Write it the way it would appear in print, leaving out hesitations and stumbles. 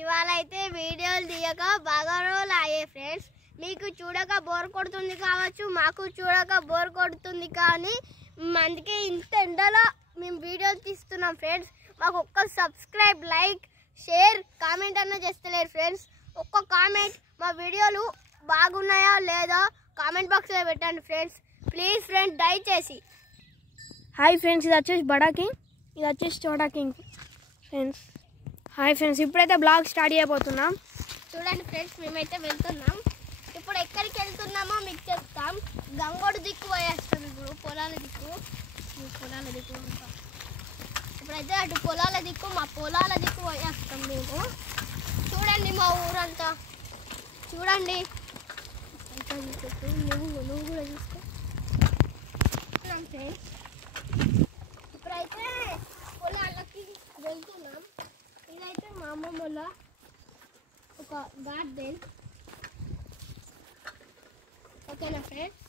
ఇవాళ అయితే వీడియోలు తీయక బాగా రోజులు అయ్యాయి ఫ్రెండ్స్. మీకు చూడక బోర్ కొడుతుంది కావచ్చు, మాకు చూడక బోర్ కొడుతుంది, కానీ అందుకే ఇంత ఎండలో మేము వీడియోలు తీస్తున్నాం ఫ్రెండ్స్. మాకు ఒక్క సబ్స్క్రైబ్, లైక్, షేర్, కామెంట్ అన్న చేస్తలేరు ఫ్రెండ్స్. ఒక్క కామెంట్ మా వీడియోలు బాగున్నాయా లేదా కామెంట్ బాక్స్లో పెట్టండి ఫ్రెండ్స్, ప్లీజ్ ఫ్రెండ్స్, దయచేసి. హాయ్ ఫ్రెండ్స్, ఇది వచ్చేసి బడా కింగ్, ఇది వచ్చేసి చోటా కింగ్ ఫ్రెండ్స్. హాయ్ ఫ్రెండ్స్, ఇప్పుడైతే బ్లాగ్ స్టార్ట్ చేయబోతున్నాం. చూడండి ఫ్రెండ్స్, మేమైతే వెళ్తున్నాం. ఇప్పుడు ఎక్కడికి వెళ్తున్నామో మీకు చెప్తాం. గంగోడు దిక్కు పోయేస్తాం. ఇప్పుడు పొలాల దిక్కు ఉంటాం. ఇప్పుడైతే అటు పొలాల దిక్కు, మా పొలాల దిక్కు పోయేస్తాం మేము. చూడండి మా ఊరంతా, చూడండి. నువ్వు కూడా చూసుకో ఫ్రెండ్స్. ఇప్పుడైతే పొలాలకి వెళ్తున్నాం. ఇదైతే మా అమ్మమ్మ ఒక గార్డెన్. ఓకేనా ఫ్రెండ్స్?